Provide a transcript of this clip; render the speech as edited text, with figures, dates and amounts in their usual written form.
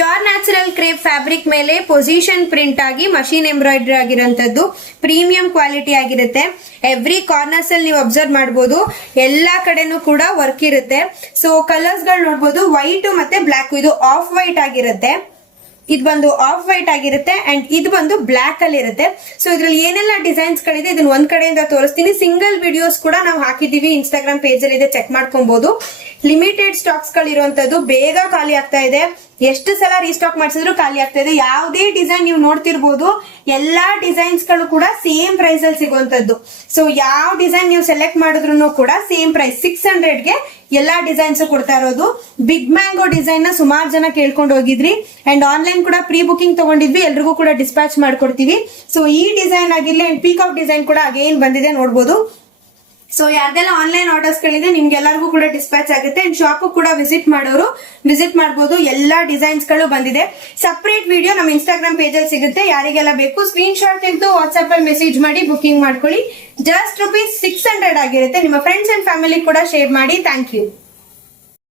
Pure natural crepe fabric ಮೇಲೆ position print ಆಗಿ machine embroidery ಆಗಿರೋಂಥದ್ದು premium quality ಆಗಿರುತ್ತೆ. Every corners ಅಲ್ಲಿ ನೀವು ಅಬ್ಸರ್ವ್ ಮಾಡಬಹುದು, ಎಲ್ಲಾ ಕಡೆನೂ ಕೂಡ ವರ್ಕ್ ಇರುತ್ತೆ. ಸೊ ಕಲರ್ಸ್ ಗಳು ನೋಡಬಹುದು, ವೈಟ್ ಮತ್ತೆ ಬ್ಲಾಕ್, ಇದು ಆಫ್ ವೈಟ್ ಆಗಿರುತ್ತೆ, ಇದು ಬಂದು ಆಫ್ ವೈಟ್ ಆಗಿರುತ್ತೆ ಅಂಡ್ ಇದು ಬಂದು ಬ್ಲಾಕ್ ಅಲ್ಲಿ ಇರುತ್ತೆ. ಸೊ ಇದ್ರಲ್ಲಿ ಏನೆಲ್ಲ ಡಿಸೈನ್ಸ್ ಗಳಿದೆ ಇದನ್ನ ಒಂದ್ ಕಡೆಯಿಂದ ತೋರಿಸ್ತೀನಿ. ಸಿಂಗಲ್ ವಿಡಿಯೋಸ್ ಕೂಡ ನಾವು ಹಾಕಿದೀವಿ, ಇನ್ಸ್ಟಾಗ್ರಾಮ್ ಪೇಜ್ ಅಲ್ಲಿ ಇದೆ, ಚೆಕ್ ಮಾಡ್ಕೊಬಹುದು. ಲಿಮಿಟೆಡ್ ಸ್ಟಾಕ್ಸ್ ಗಳಿರುವಂತದ್ದು, ಬೇಗ ಖಾಲಿ ಆಗ್ತಾ ಇದೆ, ಎಷ್ಟು ಸಲ ರೀಸ್ಟಾಕ್ ಮಾಡಿಸಿದ್ರು ಖಾಲಿ ಆಗ್ತಾ ಇದೆ. ಯಾವುದೇ ಡಿಸೈನ್ ನೀವು ನೋಡ್ತಿರ್ಬೋದು, ಎಲ್ಲಾ ಡಿಸೈನ್ಸ್ ಗಳು ಕೂಡ ಸೇಮ್ ಪ್ರೈಸ್ ಅಲ್ಲಿ ಸಿಗುವಂತದ್ದು. ಸೊ ಯಾವ ಡಿಸೈನ್ ನೀವು ಸೆಲೆಕ್ಟ್ ಮಾಡಿದ್ರು ಕೂಡ ಸೇಮ್ ಪ್ರೈಸ್ 600ಗೆ ಎಲ್ಲಾ ಡಿಸೈನ್ಸ್ ಕೊಡ್ತಾ ಇರೋದು. ಬಿಗ್ ಮ್ಯಾಂಗೋ ಡಿಸೈನ್ ನ ಸುಮಾರು ಜನ ಕೇಳ್ಕೊಂಡು ಹೋಗಿದ್ರಿ ಅಂಡ್ ಆನ್ಲೈನ್ ಕೂಡ ಪ್ರೀ ಬುಕಿಂಗ್ ತಗೊಂಡಿದ್ವಿ, ಎಲ್ರಿಗೂ ಕೂಡ ಡಿಸ್ಪ್ಯಾಚ್ ಮಾಡ್ಕೊಡ್ತೀವಿ. ಸೊ ಈ ಡಿಸೈನ್ ಆಗಿರ್ಲಿ ಅಂಡ್ ಪೀಕಾಕ್ ಡಿಸೈನ್ ಕೂಡ ಅಗೇನ್ ಬಂದಿದೆ ನೋಡಬಹುದು. ಸೊ ಯಾರ್ದೆಲ್ಲ ಆನ್ಲೈನ್ ಆರ್ಡರ್ಸ್ ಗಳಿದೆ ನಿಮ್ಗೆಲ್ಲರಿಗೂ ಕೂಡ ಡಿಸ್ಪ್ಯಾಚ್ ಆಗುತ್ತೆ ಅಂಡ್ ಶಾಪ್ ಕೂಡ ವಿಸಿಟ್ ಮಾಡೋರು ವಿಸಿಟ್ ಮಾಡಬಹುದು. ಎಲ್ಲಾ ಡಿಸೈನ್ಸ್ ಗಳು ಬಂದಿದೆ. ಸಪರೇಟ್ ವಿಡಿಯೋ ನಮ್ಮ ಇನ್ಸ್ಟಾಗ್ರಾಮ್ ಪೇಜ್ ಅಲ್ಲಿ ಸಿಗುತ್ತೆ. ಯಾರಿಗೆಲ್ಲ ಬೇಕು ಸ್ಕ್ರೀನ್ ಶಾಟ್ ತೆಗೆದು ವಾಟ್ಸ್ಆಪ್ ಅಲ್ಲಿ ಮೆಸೇಜ್ ಮಾಡಿ ಬುಕಿಂಗ್ ಮಾಡ್ಕೊಳ್ಳಿ. ಜಸ್ಟ್ ₹600 ಆಗಿರುತ್ತೆ. ನಿಮ್ಮ ಫ್ರೆಂಡ್ಸ್ ಅಂಡ್ ಫ್ಯಾಮಿಲಿ ಕೂಡ ಶೇರ್ ಮಾಡಿ. Thank you.